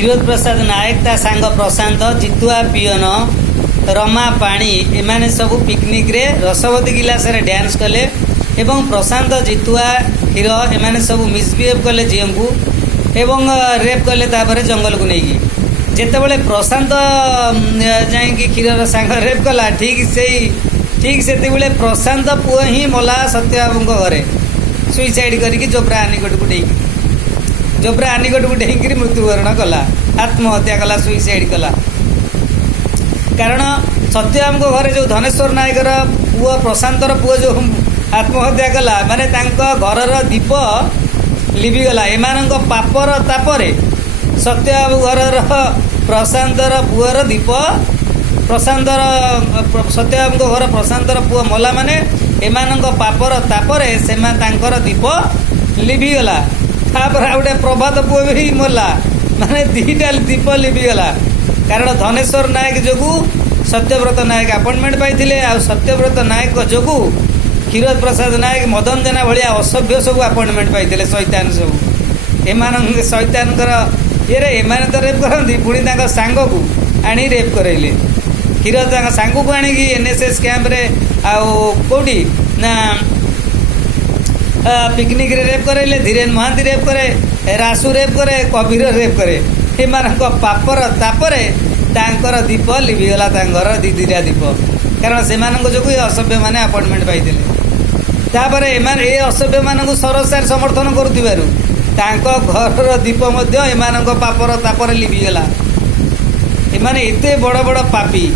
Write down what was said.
क्षीरोद प्रसाद नायक ता सांग प्रशांत जितुआ पियन रमा पाणी एमाने सब पिकनिक रे रसवती गिलास रे डांस कले एवं प्रशांत जितुआ क्षीर एमाने सब मिसबिहेव कले झील को एवं रेप कले तापर जंगल को नहीं जितेबाला प्रशांत जाकि क्षीर सांग रेप कला ठीक से प्रशांत पुओ ही मला सत्यबाबू घरे सुइसाइड करके जोब्रा आनिकट को जोब्रा आनिकट को डेक मृत्युवरण कला आत्महत्या कला सुइसाइड कला कारण सत्यबाबू घरे जो धनेश्वर नायकर पुओ प्रशांतर पुओ जो आत्महत्या कला माने घर दीप लिभिगला एमान पापर तापर सत्यबाबू घर प्रशांतर पुओर दीप प्रशांतर सत्यबाबू घर प्रशांतर पुओ मला माने एमान पापर तापर से दीप लिभिगला तापर गोटे प्रभात पुओ भी मरला माने दीटा दीप लिभिगला कारण धनेश्वर नायक जोगु सत्यव्रत नायक अपॉइंटमेंट पाई आ सत्यव्रत नायक जोगु क्षीरोद प्रसाद नायक मदन जेना भाया असभ्य सब अपॉइंटमेंट पाई शैतान सब एमान शैतान ये एमाने तो रेप करती पुणी सांग को आनी रेप करैले क्षीरोद सांग को आणिकी एनएसएस कैंप रे आउटी ना पिकनिक रे रेप करे धीरेन महांती रेप करे रासु रेप करे कबीर रेप करे एमान पापर तापर तांकर दीप लिभिगला घर दीटा दीप कारण से जो असभ्य मैंने अपॉइंटमेंट पाई एमान ए असभ्य मानक सरसार समर्थन करुथिबारु घर दीप एमान पापर तापर लिभिगला एमाने एते बड़ बड़ पापी